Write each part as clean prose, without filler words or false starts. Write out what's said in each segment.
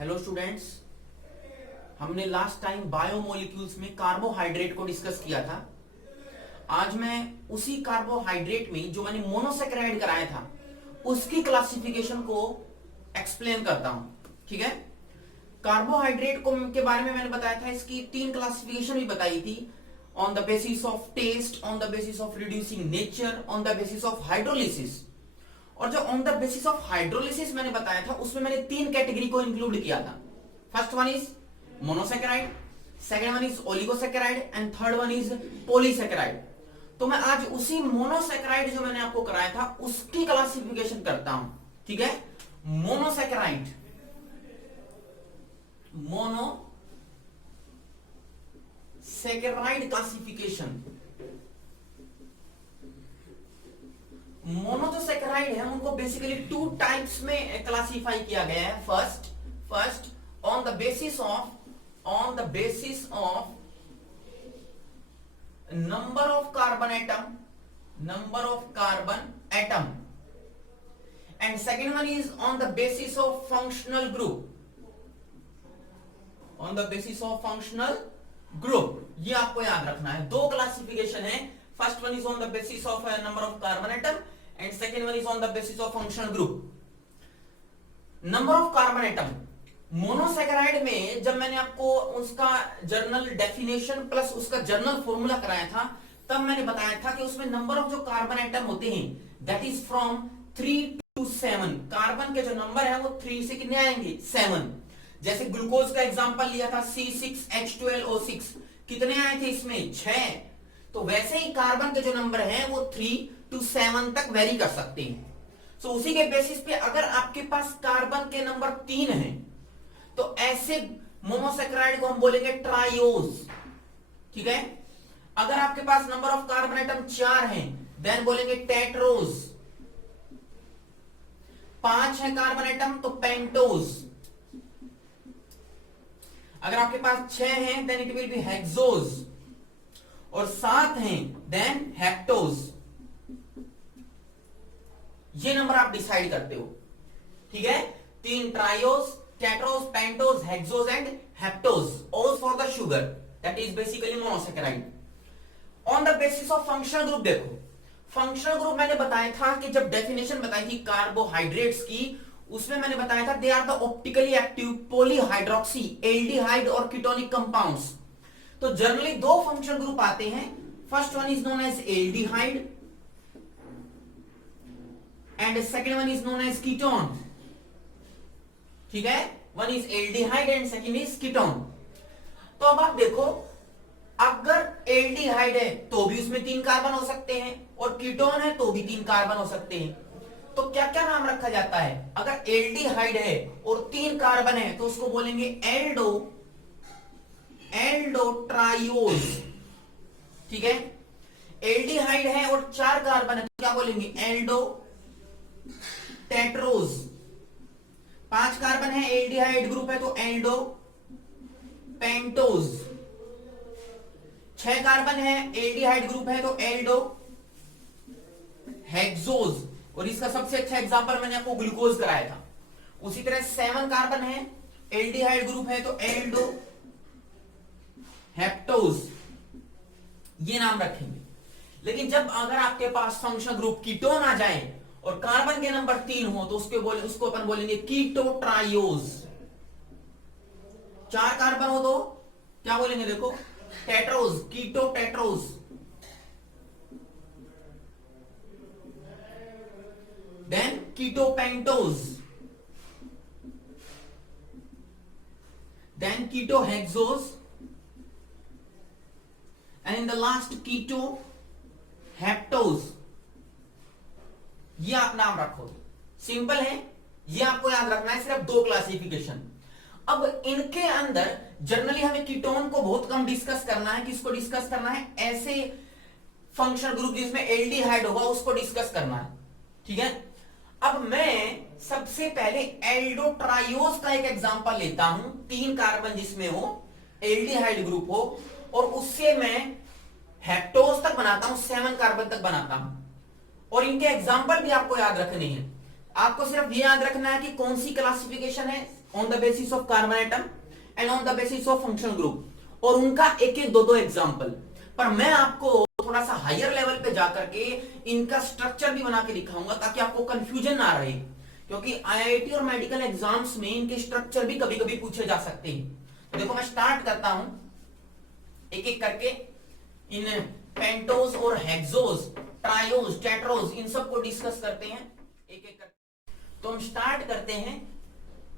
Hello students, हमने last time biomolecules में carbohydrate को डिस्कस किया था। आज मैं उसी कार्बोहाइड्रेट में जो मैंने मोनोसेकेराइड कराया था उसकी क्लासिफिकेशन को एक्सप्लेन करता हूं। ठीक है, कार्बोहाइड्रेट को के बारे में मैंने बताया था, इसकी 3 क्लासिफिकेशन भी बताई थी। On the basis of taste, on the basis of reducing nature, on the basis of hydrolysis. और जो on the basis of hydrolysis मैंने बताया था उसमें मैंने 3 कैटेगरी को इंक्लूड किया था। First one is monosaccharide, second one is oligosaccharide and third one is polysaccharide. तो मैं आज उसी मोनोसेकेराइड जो मैंने आपको कराया था उसकी क्लासिफिकेशन करता हूं। ठीक है, मोनोसेकेराइड, मोनोसेकेराइड क्लासिफिकेशन। मोनो जो सेकेराइड है उनको बेसिकली 2 टाइप्स में क्लासिफाई किया गया है। First on the basis of number of carbon atom, and second one is on the basis of functional group. ये आपको याद रखना है। 2 क्लासिफिकेशन है। First one is on the basis of number of carbon atom and second one is on the basis of functional group. Number of carbon atom monosaccharide में जब मैंने आपको उसका जर्नल डेफिनेशन प्लस उसका जर्नल फॉर्मूला कराया था तब मैंने बताया था कि उसमें नंबर ऑफ जो कार्बन एटम होते हैं that is from 3 to 7। Carbon के जो नंबर है वो 3 से कितने आएंगे, 7। जैसे ग्लूकोज का एग्जांपल लिया था C6H12O6, कितने आए थे इसमें, 6। तो वैसे ही कार्बन के जो नंबर हैं वो 3 to 7 तक वेरी कर सकते हैं। सो उसी के बेसिस पे अगर आपके पास कार्बन के नंबर 3 हैं तो ऐसे मोनोसेकेराइड को हम बोलेंगे ट्रायोज। ठीक है, अगर आपके पास नंबर ऑफ कार्बन एटम 4 हैं देन बोलेंगे टेट्रोज। 5 है कार्बन एटम तो पेंटोज। अगर आपके पास 6 हैं then it will be hexose, और 7 हैं देन हेप्टोज। ये नंबर आप डिसाइड करते हो। ठीक है, 3 triose, tetrose, pentose, hexose and heptose, all for the sugar, that is basically monosaccharide. On the basis of functional group, देखो फंक्शनल ग्रुप मैंने बताया था कि जब डेफिनेशन बताई थी कार्बोहाइड्रेट्स की उसमें मैंने बताया था they are the optically active polyhydroxy, aldehyde और कीटोनिक कंपाउंड्स। तो जनरली 2 फंक्शनल ग्रुप आते हैं। First one is known as aldehyde and second one is known as ketone. ठीक है, one is aldehyde and second is ketone. तो अब आप देखो, अगर एल्डिहाइड है तो भी उसमें 3 कार्बन हो सकते हैं और कीटोन है तो भी 3 कार्बन हो सकते हैं। तो क्या क्या नाम रखा जाता है? अगर एल्डिहाइड है और 3 कार्बन है तो उसको बोलेंगे एल्डो ट्रायोज। ठीक है, एल्डिहाइड है और 4 कार्बन है तो क्या बोलेंगे, एल्डो टेट्रोज। 5 कार्बन है, एल्डिहाइड ग्रुप है तो एल्डो पेंटोज। 6 कार्बन है, एल्डिहाइड ग्रुप है तो एल्डो हेक्सोज। और इसका सबसे अच्छा एग्जांपल मैंने आपको ग्लूकोज कराया था। उसी तरह 7 कार्बन है, एल्डिहाइड ग्रुप है तो एल्डो हेप्टोज। ये नाम रखेंगे। लेकिन जब अगर आपके पास फंक्शनल ग्रुप कीटोन आ जाए और कार्बन के नंबर 3 हो तो उसको अपन बोलेंगे कीटो ट्रायोज। 4 कार्बन हो तो क्या बोलेंगे, देखो tetrose, keto tetrose. Then keto pentose, then keto hexose and in the last keto heptose. ये आप नाम रखो, सिंपल है, ये आपको याद रखना है। सिर्फ 2 क्लासिफिकेशन। अब इनके अंदर जनरली हमें कीटोन को बहुत कम डिस्कस करना है। किसको डिस्कस करना है? ऐसे फंक्शनल ग्रुप जिसमें एल्डिहाइड होगा उसको डिस्कस करना है। ठीक है, अब मैं सबसे पहले एल्डोट्रायोज का एक एग्जांपल लेता हूं। 3 कार्बन जिसमें हो, एल्डिहाइड ग्रुप हो, और उससे मैं हेप्टोज तक बनाता हूं, 7 कार्बन तक बनाता हूं। और इनके एग्जाम्पल भी आपको याद रखने हैं। आपको सिर्फ ये याद रखना है कि कौन सी क्लासिफिकेशन है, on the basis of carbon atom and on the basis of functional group, और उनका एक एक दो दो एग्जाम्पल। पर मैं आपको थोड़ा सा हायर लेवल पे जाकर के इनका स्ट्रक्चर भी बना के दिखाऊंगा ताकि आपको कंफ्यूजन ना रहे, क्योंकि आईआईटी और मेडिकल एग्जाम्स में इनके स्ट्रक्चर भी कभी कभी पूछे जा सकते हैं। तो देखो मैं स्टार्ट करता हूं एक एक करके, इन पेंटोज और हेक्सोज, ट्रायोज, टेट्रोज, इन सबको डिस्कस करते हैं एक एक करके। तो हम स्टार्ट करते हैं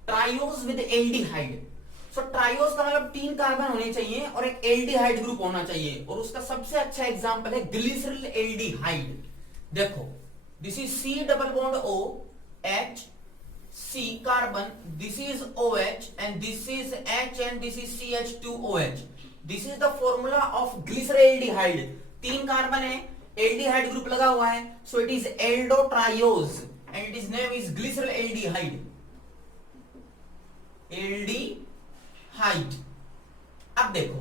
triose with aldehyde. So triose का मतलब 3 कार्बन होने चाहिए और एक एल्डिहाइड ग्रुप होना चाहिए, और उसका सबसे अच्छा एग्जांपल है ग्लिसरल एल्डिहाइड। देखो this is C double bond O H C carbon, this is OH and this is H and this is CH2OH। This is the formula of glyceraldehyde. 3 carbon है, aldehyde group लगा हुआ है, so it is aldo triose and it is name is glyceraldehyde. Aldehyde. अब देखो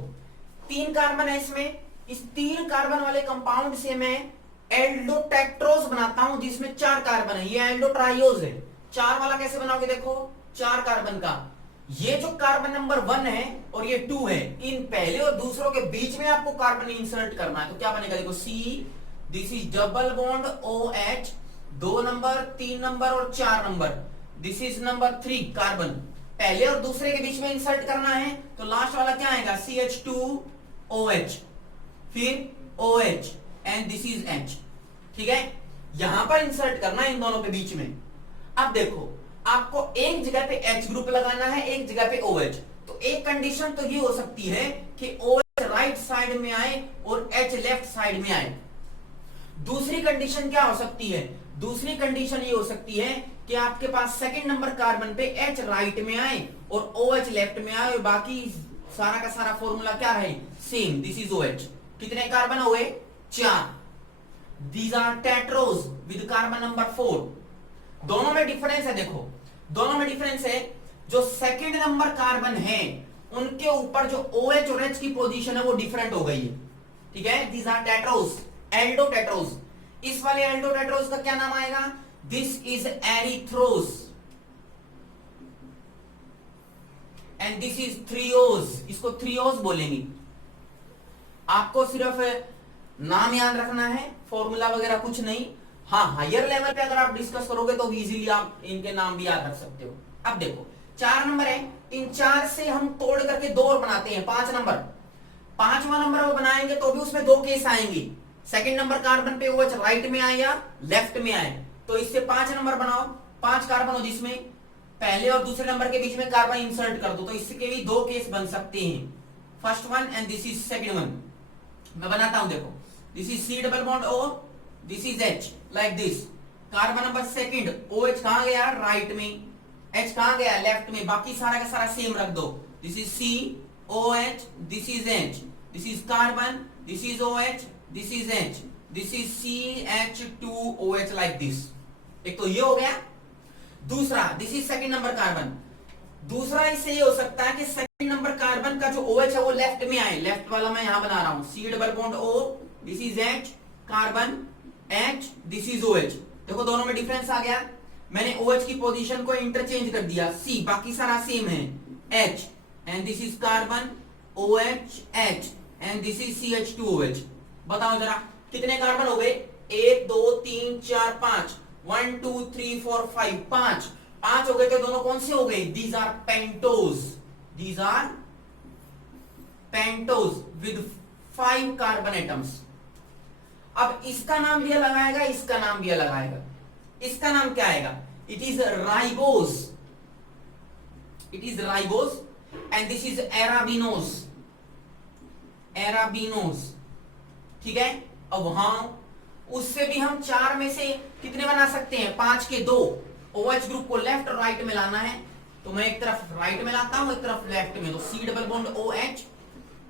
3 carbon है इसमें, इस 3 carbon वाले कंपाउंड से मैं एल्डोटेट्रोज बनाता हूं जिसमें 4 कार्बन है। ये एल्डोट्रायोज है। 4 वाला कैसे बनाओगे, देखो 4 कार्बन का, ये जो कार्बन नंबर 1 है और ये 2 है, इन पहले और दूसरों के बीच में आपको कार्बन इंसर्ट करना है। तो क्या बनेगा, देखो C, this is double bond OH, 2 number, 3 number और 4 number, this is number 3 carbon, पहले और दूसरे के बीच में इंसर्ट करना है। तो लास्ट वाला क्या आएगा, CH2OH, फिर OH and this is H। ठीक है, यहां पर इंसर्ट करना है इन दोनों के बीच में। अब देखो आपको एक जगह पे H ग्रुप लगाना है, एक जगह पे OH। तो एक कंडीशन तो ये हो सकती है कि OH राइट साइड में आए और H लेफ्ट साइड में आए। दूसरी कंडीशन क्या हो सकती है, दूसरी कंडीशन ये हो सकती है कि आपके पास सेकंड नंबर कार्बन पे H राइट में आए और OH लेफ्ट में आए, और बाकी सारा का सारा फॉर्मूला क्या रहे, सेम, दिस इज OH। कितने कार्बन हो गए, 4। These are tetrose with carbon number 4। दोनों में डिफरेंस है, देखो दोनों में डिफरेंस है। जो सेकंड नंबर कार्बन है उनके ऊपर जो OH और H की पोजीशन है वो डिफरेंट हो गई है। ठीक है, दीज आर टेट्रोज, एल्डोटेट्रोज। इस वाले एल्डोटेट्रोज का क्या नाम आएगा, this is erythrose and this is threose. इसको थ्रियोज बोलेंगे। आपको सिर्फ नाम याद रखना है, फॉर्मूला वगैरह कुछ नहीं। हाँ, हायर लेवल पे अगर आप डिस्कस करोगे तो इजीली आप इनके नाम भी याद रख सकते हो। अब देखो 4 नंबर है, इन 4 से हम तोड़ करके 2 और बनाते हैं, 5 नंबर। 5वां नंबर वो बनाएंगे तो भी उसमें 2 केस आएंगे, सेकंड नंबर कार्बन पे OH राइट में आए या लेफ्ट में आए। तो इससे 5 नंबर बनाओ, 5 कार्बन हो जिसमें पहले और दूसरे नंबर के बीच में कार्बन इंसर्ट कर दो, तो इसके भी 2 केस बन सकते हैं, first one and this is second one. मैं बनाता हूं, देखो this is C double bond O, this is H, like this. Carbon number second, OH कहां गया, राइट में, H कहां गया, लेफ्ट में, बाकी सारा का सारा सेम रख दो। This is C OH, this is H, this is carbon, this is OH, this is H, this is CH2OH, like this. एक तो ये हो गया। दूसरा, this is second number carbon. दूसरा इससे ये हो सकता है कि सेकंड नंबर कार्बन का जो OH है वो लेफ्ट में आए, लेफ्ट वाला मैं यहां बना रहा हूं, C double bond O, this is H, carbon H, this is OH। देखो दोनों में डिफरेंस आ गया, मैंने OH की पोजीशन को इंटरचेंज कर दिया, C, बाकी सारा सेम है, H and this is carbon OH H and this is CH2OH। बताओ जरा कितने कार्बन हो गए, 1 2 3 4 5, 1 2 3 4 5, 5 हो गए। तो दोनों कौन से हो गए, these are pentose, these are pentose with 5 carbon atoms. अब इसका नाम भी अलग आएगा, इसका नाम भी अलग आएगा। इसका नाम क्या आएगा, it is ribose, it is ribose and this is एराबिनोज, एराबिनोज। ठीक है, अब वहां उससे भी हम 4 में से कितने बना सकते हैं, 5 के 2। OH ग्रुप को लेफ्ट और राइट में लाना है, तो मैं एक तरफ राइट में लाता हूं, एक तरफ लेफ्ट में। तो C डबल बॉन्ड OH,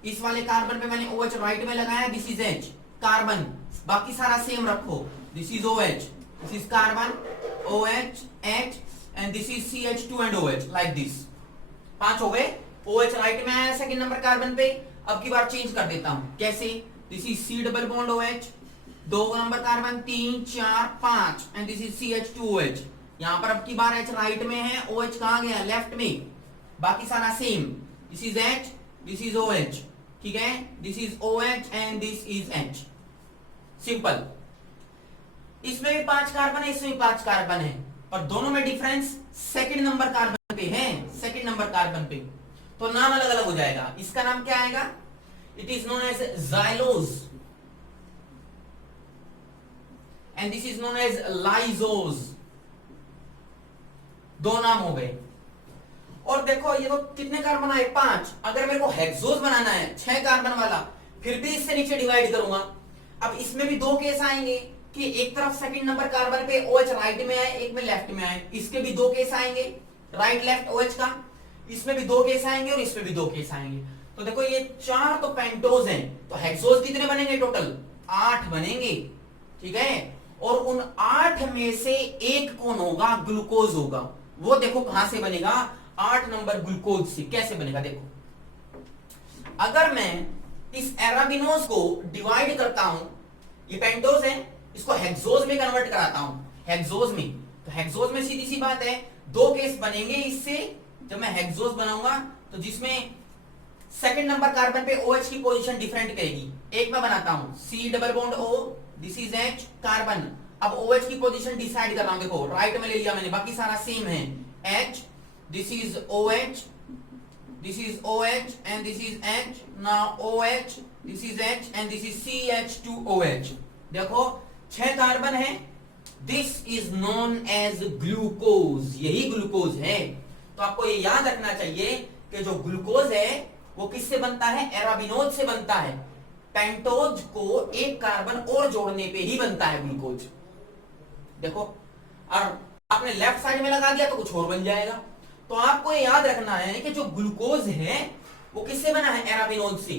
इस वाले कार्बन पे मैंने OH राइट में लगाया, दिस इज H, कार्बन, बाकी सारा सेम रखो, this is OH, this is carbon OH H and this is CH2 and OH, like this. 5 हो गए। OH राइट में आया सेकंड नंबर कार्बन पे। अब की बार चेंज कर देता हूं, कैसे, this is C double bond OH, 2 number carbon, 3 4 5 and this is CH2OH। यहां पर अब की बार H राइट में है, OH कहां गया, लेफ्ट में, बाकी सारा same, this is H, this is OH, ठीक है, this is OH and this is H, simple. इसमें भी 5 कार्बन है, इसमें भी 5 कार्बन है, पर दोनों में डिफरेंस सेकंड नंबर कार्बन पे है, सेकंड नंबर कार्बन पे, तो नाम अलग अलग हो जाएगा। इसका नाम क्या आएगा, it is known as xylose and this is known as lyxose, दो नाम हो गए। और देखो ये तो कितने कार्बन आए, 5। अगर मेरे को हेक्सोज बनाना है 6 कार्बन वाला, फिर भी इससे नीचे डिवाइड करूंगा। अब इसमें भी 2 केस आएंगे कि एक तरफ सेकंड नंबर कार्बन पे OH राइट में आए, एक में लेफ्ट में आए, इसके भी 2 केस आएंगे, राइट लेफ्ट OH का, इसमें भी 2 केस आएंगे और इसमें भी 2 केस आएंगे। तो देखो ये 4 तो पेंटोज हैं, तो हेक्सोज कितने बनेंगे, टोटल 8 बनेंगे, ठीक है। और उन 8 में से एक कौन होगा, ग्लूकोज होगा। वो देखो कहां से बनेगा, 8 नंबर ग्लूकोज से। कैसे बनेगा देखो, अगर मैं इस एराबिनोज को डिवाइड करता हूं, ये पेंटोज है, इसको हेक्सोज में कन्वर्ट कराता हूं, हेक्सोज में, तो हेक्सोज में सीधी सी बात है 2 केस बनेंगे इससे। जब मैं हेक्सोज बनाऊंगा तो जिसमें सेकंड नंबर कार्बन पे OH की पोजीशन डिफरेंट करेगी, एक मैं बनाता हूं C double bond O, this is H carbon. अब OH की पोजीशन डिसाइड कर रहा हूं, देखो राइट में ले लिया मैंने, बाकी सारा सेम है, H, this is OH, this is OH and this is H, now OH, this is H and this is CH2OH। देखो 6 कार्बन है, this is known as glucose, यही ग्लूकोज है। तो आपको ये याद रखना चाहिए कि जो ग्लूकोज है वो किससे बनता है, एराबिनोज से बनता है। पेंटोज को एक कार्बन और जोड़ने पे ही बनता है ग्लूकोज। देखो, और आपने लेफ्ट साइड में लगा दिया तो कुछ और बन जाएगा। तो आपको ये याद रखना है कि जो ग्लूकोज है वो किससे बना है, एराबिनोज से।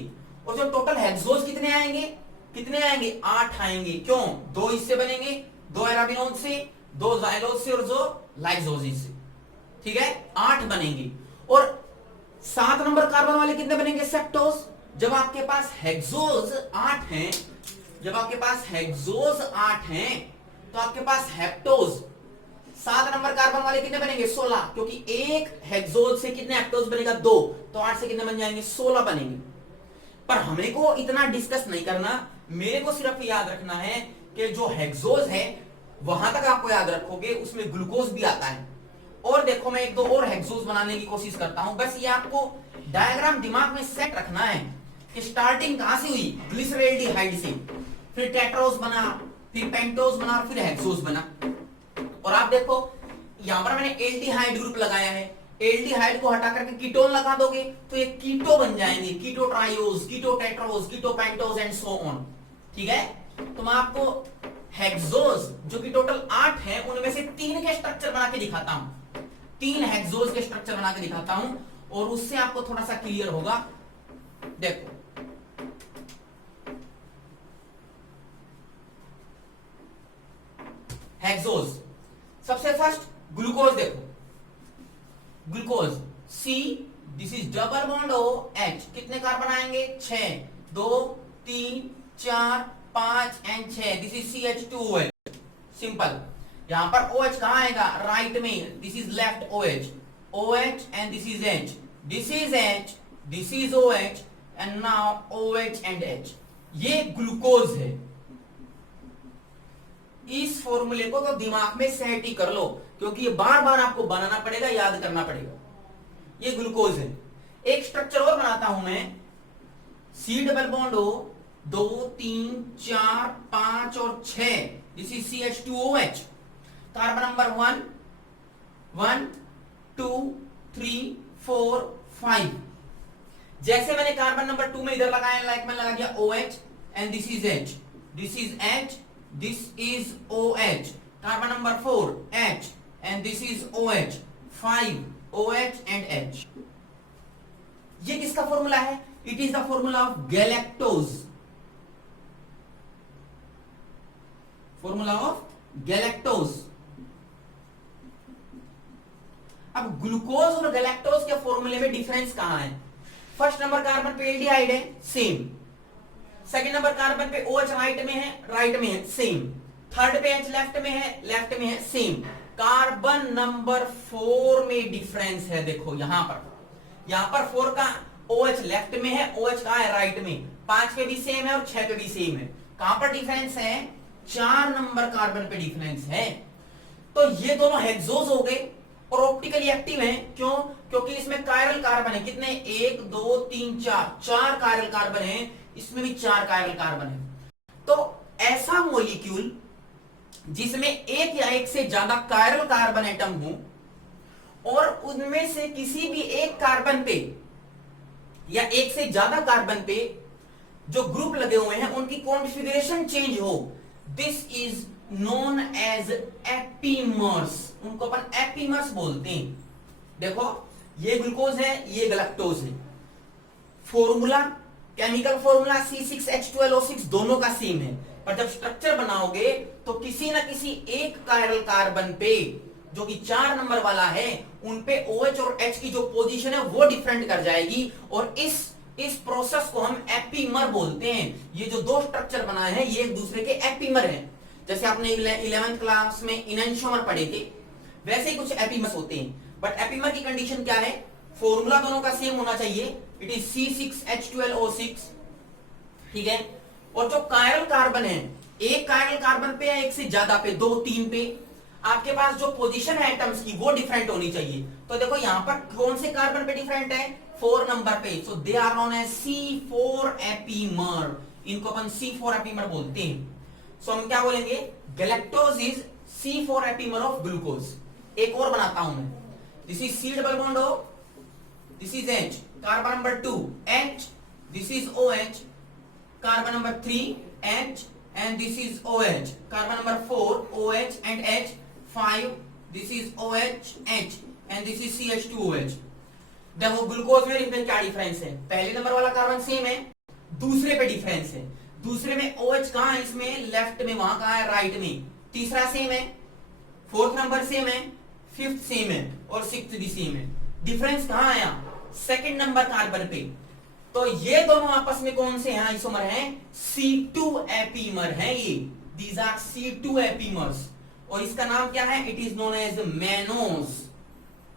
और जो टोटल हेक्सोज कितने आएंगे, 8 आएंगे। क्यों, 2 इससे बनेंगे, 2 एराबिनोज से, 2 जाइलोज से और 2 लाइजोज से, ठीक है, 8 बनेंगे। और 7 नंबर कार्बन वाले कितने बनेंगे, सेप्टोज। जब आपके पास हेक्सोज 8 हैं, जब आपके पास हेक्सोज 8 हैं, तो आपके पास हेप्टोज 7 नंबर कार्बन वाले कितने बनेंगे, 16, क्योंकि एक हेक्सोज से कितने हेप्टोज बनेगा, 2, तो 8 से कितने बन जाएंगे, 16 बनेंगे। पर हमें को इतना डिस्कस नहीं करना, मेरे को सिर्फ याद रखना है कि जो हेक्सोज है वहां तक आपको याद रखोगे, उसमें ग्लूकोज भी आता है। और देखो मैं 1-2 और हेक्सोज बनाने की कोशिश करता हूं, बस ये आपको डायग्राम दिमाग में सेट रखना है कि स्टार्टिंग कहां से हुई, ग्लिसरॉल्डिहाइड से, फिर टेट्रोज बना, फिर पेंटोज बना और फिर हेक्सोज बना। और आप देखो यहां पर मैंने एल्डिहाइड ग्रुप लगाया है, एल्डिहाइड को हटा करके कीटोन लगा दोगे तो ये कीटो बन जाएंगे, keto triose, keto tetrose, keto pentose and so on, ठीक है। तो मैं आपको हेक्सोज जो कि टोटल 8 है उनमें से 3 के स्ट्रक्चर बना के दिखाता हूं, 3 हेक्सोज के स्ट्रक्चर बना के दिखाता हूं और उससे आपको थोड़ा सा क्लियर होगा। देखो हेक्सोज, सबसे फर्स्ट ग्लूकोज, देखो glucose C, this is double bond O, H, कितने कार्बन आएंगे, 6, 2, 3, 4, 5 and 6, this is CH2OH, simple. यहां पर OH कहां आएगा, राइट में, this is left OH, OH and this is H, this is H, this is OH and now OH and H, ये glucose है। इस फॉर्मूले को तो दिमाग में सेट ही कर लो, क्योंकि ये बार बार आपको बनाना पड़ेगा, याद करना पड़ेगा। ये ग्लूकोज है। एक स्ट्रक्चर और बनाता हूं मैं, C डबल बॉन्ड O, 2, 3, 4, 5 और 6, this is CH2OH, carbon number 1, 1, 2, 3, 4, 5। जैसे मैंने कार्बन नंबर 2 में इधर लगाया, लाइक में लगा दिया OH and this is H, this is H, this is OH, carbon number 4 H and this is OH, 5 OH and H। ये किसका फॉर्मूला है, it is the formula of galactose, formula of galactose. अब glucose और galactose के फॉर्मूले में difference कहां है, फर्स्ट नंबर कार्बन पे एल्डिहाइड है, सेम, सेकंड नंबर कार्बन पे OH राइट में है, सेम, थर्ड पे H लेफ्ट में है, सेम, कार्बन नंबर 4 में डिफरेंस है। देखो यहां पर 4 का OH लेफ्ट में है, OH कहां है, राइट में। 5 पे भी सेम है और 6 पे भी सेम है। कहां पर डिफरेंस है, 4 नंबर कार्बन पे डिफरेंस है। तो ये दोनों हेक्सोज हो गए और ऑप्टिकली एक्टिव हैं। क्यों? क्योंकि इसमें कायरल कार्बन है। कितने, 1 2 3 4 कायरल कार्बन है। इसमें भी 4 कायरल कार्बन है। तो ऐसा मॉलिक्यूल जिसमें एक या एक से ज्यादा कायरल कार्बन एटम हो और उनमें से किसी भी एक कार्बन पे या एक से ज्यादा कार्बन पे जो ग्रुप लगे हुए हैं उनकी कॉन्फ़िगरेशन चेंज हो, this is known as epimers. उनको अपन एपीमर्स बोलते हैं। देखो ये ग्लूकोज है, ये गैलेक्टोज है। फॉर्मूला, केमिकल फॉर्मूला C6H12O6 दोनों का सेम है, पर जब स्ट्रक्चर बनाओगे तो किसी ना किसी एक कायरल कार्बन पे जो कि 4 नंबर वाला है उन पे OH और H की जो पोजीशन है वो डिफरेंट कर जाएगी और इस प्रोसेस को हम एपीमर बोलते हैं। ये जो दो स्ट्रक्चर बनाए हैं ये एक दूसरे के एपीमर हैं। जैसे आपने 11th क्लास में इनैंशियोमर पढ़े थे, वैसे ही कुछ एपीमर्स होते हैं। बट एपीमर की कंडीशन क्या है, फॉर्मूला दोनों का सेम होना चाहिए, इट इज C6H12O6, ठीक है। और जो कायरल कार्बन है, एक कायरल कार्बन पे या एक से ज्यादा पे, 2 3 पे, आपके पास जो पोजीशन है एटम्स की वो डिफरेंट होनी चाहिए। तो देखो यहां पर कौन से कार्बन पे डिफरेंट है, 4 नंबर पे, so they are known as C4 epimer. इनको अपन C4 एपीमर बोलते हैं। सो हम क्या बोलेंगे, galactose is C4 epimer of glucose. एक और बनाता हूं मैं, this is C double bond O, this is H, carbon number 2 H, this is OH, carbon number 3 H, and this is OH, carbon number 4 OH and H, 5 this is OH H and this is CH2OH। देखो glucose में इसमें क्या difference है, पहले number वाला carbon same है, दूसरे पे डिफरेंस है। दूसरे में OH कहां है, इसमें लेफ्ट में, वहां कहां है, राइट में। तीसरा सेम है, 4th नंबर सेम है, 5th सेम है और 6th भी सेम है। डिफरेंस कहां आया, 2nd नंबर कार्बन पे। तो ये दोनों आपस में कौन से हैं, आइसोमर हैं, C2 एपीमर हैं ये, दीज आर C2 एपीमर्स। और इसका नाम क्या है, it is known as mannose,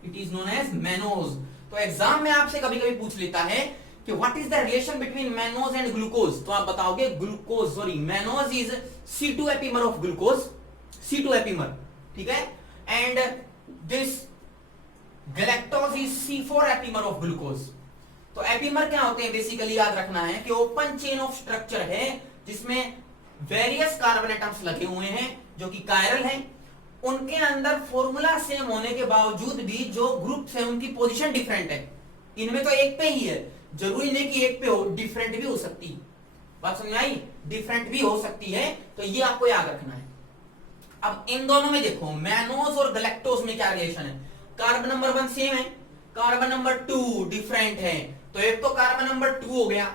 it is known as mannose. तो एग्जाम में आपसे कभी कभी पूछ लेता है कि what is the relation between mannose and glucose, तो आप बताओगे glucose, sorry mannose is C2 epimer of glucose, C2 epimer, ठीक है। And this galactose is C4 epimer of glucose. तो एपीमर क्या होते हैं, बेसिकली याद रखना है कि ओपन चेन ऑफ स्ट्रक्चर है जिसमें वेरियस कार्बन एटम्स लगे हुए हैं जो कि कायरल हैं। उनके अंदर फॉर्मूला सेम होने के बावजूद भी जो ग्रुप्स है उनकी पोजीशन डिफरेंट है। इनमें तो एक पे ही है, जरूरी नहीं कि एक पे हो, डिफरेंट भी हो सकती है। बात समझ आई, डिफरेंट भी हो सकती है, तो ये आपको याद रखना है। अब इन दोनों में देखो, मैनोज और गैलेक्टोज में क्या रिलेशन है, कार्बन नंबर 1 सेम है, कार्बन नंबर 2 डिफरेंट है। तो एक तो कार्बन नंबर 2 हो गया,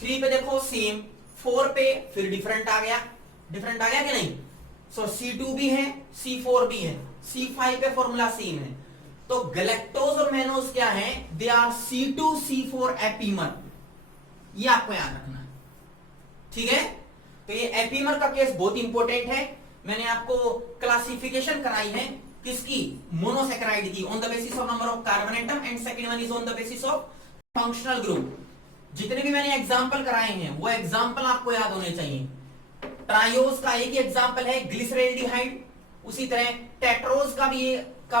3 पे देखो सेम, 4 पे फिर डिफरेंट आ गया, डिफरेंट आ गया कि नहीं। सो C2 भी है, C4 भी है, C5 पे फॉर्मूला सेम है। तो गैलेक्टोज और मैनोज क्या है, they are C2 C4 epimer, ये आपको याद रखना है, ठीक है। तो ये एपीमर का केस बहुत इंपॉर्टेंट है। मैंने आपको क्लासिफिकेशन कराई है किसकी, मोनोसैकेराइड की, on the basis of number of carbon atom, and second one is on the basis of functional group. जितने भी मैंने एग्जांपल कराए हैं वो एग्जांपल आपको याद होने चाहिए। ट्रायोज का एक ही एग्जांपल है ग्लिसरैल्डिहाइड, उसी तरह टेट्रोज का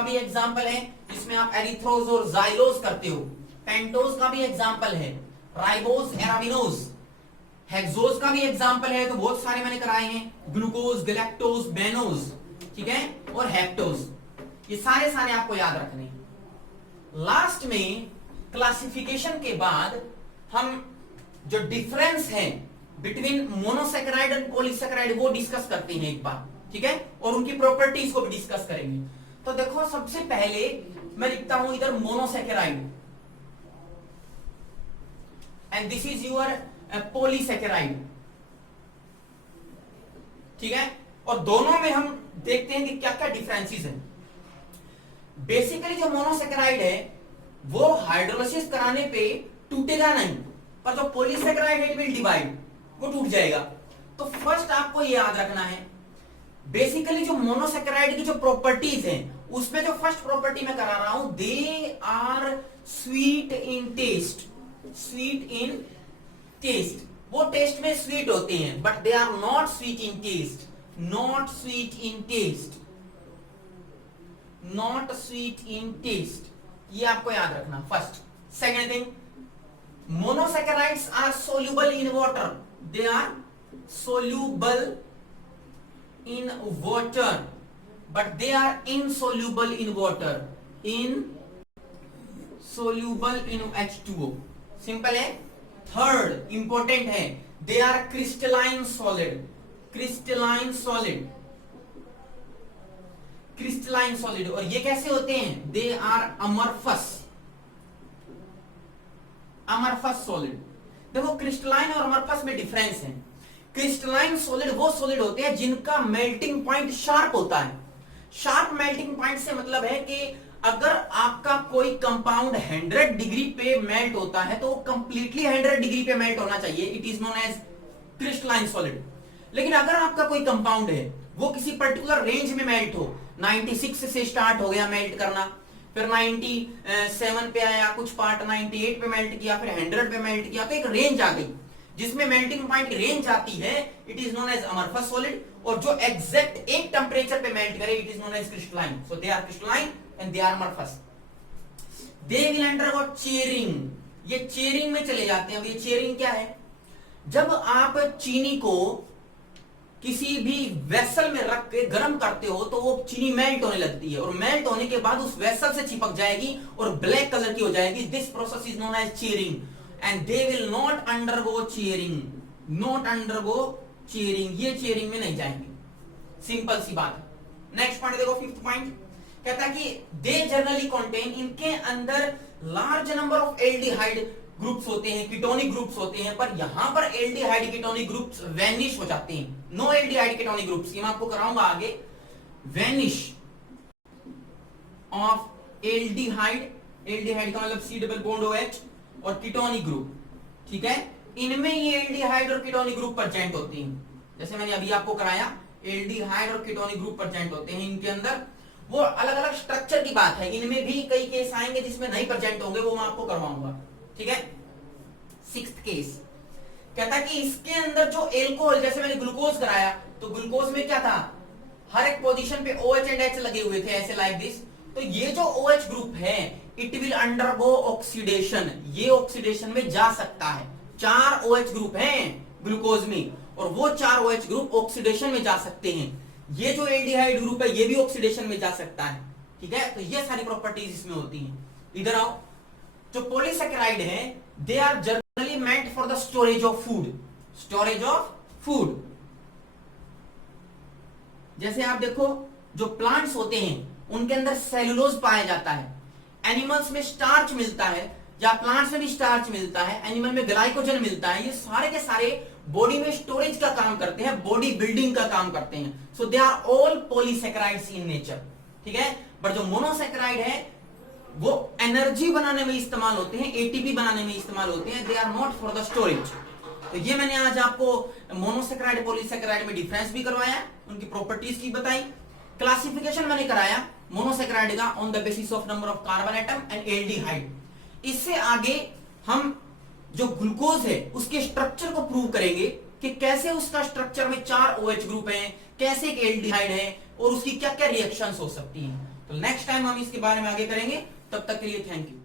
भी एग्जांपल है जिसमें आप एरिथ्रोज और जाइलोज करते हो। पेंटोज का भी एग्जांपल है, राइबोज, एरामिनोज। हेक्सोज का भी एग्जांपल है, तो बहुत सारे मैंने कराए हैं, ग्लूकोज, गैलेक्टोज, बेनोज, ठीक है, और हेप्टोज। ये सारे आपको याद रखने। लास्ट में क्लासिफिकेशन के बाद हम जो डिफरेंस है बिटवीन मोनोसैकेराइड एंड पॉलीसैकेराइड वो डिस्कस करते हैं एक बार, ठीक है, और उनकी प्रॉपर्टीज को भी डिस्कस करेंगे। तो देखो सबसे पहले मैं लिखता हूं इधर monosaccharide and this is your polysaccharide, ठीक है। और दोनों में हम देखते हैं कि क्या क्या डिफरेंसेस हैं। बेसिकली जो मोनोसैकेराइड है वो हाइड्रोलाइसिस कराने पे टूटेगा नहीं, पर जो पॉलीसैकेराइड है इट विल डिवाइड, वो टूट जाएगा। तो फर्स्ट आपको ये याद रखना है, बेसिकली जो मोनोसैकेराइड की जो प्रॉपर्टीज हैं उसमें जो फर्स्ट प्रॉपर्टी मैं करा रहा हूं, they are sweet in taste, sweet in taste, वो टेस्ट में स्वीट होते हैं, but they are not sweet in taste, not sweet in taste, not sweet in taste, ये आपको याद रखना first. Second thing, monosaccharides are soluble in water, they are soluble in water but they are insoluble in water, insoluble in H2O, simple है। Third important है, they are crystalline solid, crystalline solid, crystalline solid, और ये कैसे होते हैं, they are amorphous, amorphous solid। देखो crystalline और amorphous में डिफरेंस है। क्रिस्टलाइन सॉलिड वो सॉलिड होते हैं जिनका मेल्टिंग पॉइंट शार्प होता है। शार्प मेल्टिंग पॉइंट से मतलब है कि अगर आपका कोई कंपाउंड 100 डिग्री पे मेल्ट होता है तो वो कंप्लीटली 100 डिग्री पे मेल्ट होना चाहिए, it is known as crystalline solid. लेकिन अगर आपका कोई कंपाउंड है वो किसी पर्टिकुलर रेंज में मेल्ट हो, 96 से स्टार्ट हो गया मेल्ट करना, फिर 97 पे आया, कुछ पार्ट 98 पे मेल्ट किया, फिर 100 पे मेल्ट किया, तो एक रेंज आ गई जिसमें मेल्टिंग पॉइंट रेंज आती है, it is known as amorphous solid. और जो एग्जैक्ट एक टेम्परेचर पे मेल्ट करे, it is known as crystalline. So they are crystalline and they are amorphous. They will undergo chairing, ये चेयरिंग में चले जाते हैं। अब ये चेयरिंग क्या है, जब आप चीनी को किसी भी वेसल में रख के गर्म करते हो तो वो चीनी मेल्ट होने लगती है, और मेल्ट होने के बाद उस वेसल से चिपक जाएगी और ब्लैक कलर की हो जाएगी। This process is known as charring and they will not undergo cheering, not undergo cheering, ये cheering में नहीं जाएंगे, सिंपल सी बात है। नेक्स्ट पॉइंट देखो, फिफ्थ पॉइंट कहता है कि they generally contain, इनके अंदर large number of aldehyde groups होते हैं, कीटोनिक ग्रुप्स होते हैं, पर यहां पर एल्डिहाइड कीटोनिक ग्रुप्स वैनिश हो जाते हैं। नो एल्डिहाइड कीटोनिक ग्रुप्स, ये मैं आपको कराऊंगा आगे। वैनिश ऑफ एल्डिहाइड, एल्डिहाइड का मतलब C डबल बॉन्ड OH और कीटोनिक ग्रुप, ठीक है, इनमें ये एल्डिहाइड और कीटोनिक ग्रुप प्रेजेंट होती हैं। जैसे मैंने अभी आपको कराया, एल्डिहाइड और कीटोनिक ग्रुप प्रेजेंट होते हैं इनके अंदर। वो अलग अलग स्ट्रक्चर की बात है, इनमें भी कई केस आएंगे जिसमें नहीं प्रेजेंट होंगे, वो मैं आपको करवाऊंगा, ठीक है। सिक्स्थ केस कहता है कि इसके अंदर जो एल्कोहल, जैसे मैंने ग्लूकोज कराया तो ग्लूकोज में क्या था, हर एक पोजीशन पे OH एंड H लगे हुए थे, ऐसे लाइक दिस। तो ये जो OH ग्रुप है, इट विल अंडरगो ऑक्सीडेशन, ये ऑक्सीडेशन में जा सकता है। 4 OH ग्रुप हैं ग्लूकोज में, और वो 4 OH ग्रुप ऑक्सीडेशन में जा सकते हैं। ये जो एल्डिहाइड ग्रुप है ये भी ऑक्सीडेशन में जा सकता है, ठीक है। तो ये सारी प्रॉपर्टीज इसमें होती हैं। इधर आओ, जो पॉलीसैकेराइड है, they are generally meant for the storage of food, storage of food. जैसे आप देखो, जो प्लांट्स होते हैं उनके अंदर सेलुलोज पाया जाता है, एनिमल्स में स्टार्च मिलता है, या प्लांट्स में भी स्टार्च मिलता है, एनिमल में ग्लाइकोजन मिलता है। ये सारे के सारे बॉडी में स्टोरेज का काम करते हैं, बॉडी बिल्डिंग का काम करते हैं। So they are all polysaccharides in nature, ठीक है। बट जो मोनोसैकेराइड है वो एनर्जी बनाने में इस्तेमाल होते हैं, एटीपी बनाने में इस्तेमाल होते हैं, they are not for the storage. तो ये मैंने आज आपको मोनोसैकेराइड पॉलीसैकेराइड में डिफरेंस भी करवाया, उनकी प्रॉपर्टीज की बताई, क्लासिफिकेशन मैंने कराया मोनोसैकेराइड का on the basis of number of carbon atom and aldehyde. इससे आगे हम जो ग्लूकोज है उसके स्ट्रक्चर को प्रूव करेंगे कि कैसे उसका स्ट्रक्चर में 4 OH ग्रुप हैं, कैसे एक एल्डिहाइड है, और उसकी क्या क्या रिएक्शंस हो सकती हैं। तो नेक्स्ट टाइम हम इसके बारे में आगे करेंगे। तब तक के लिए थैंक यू।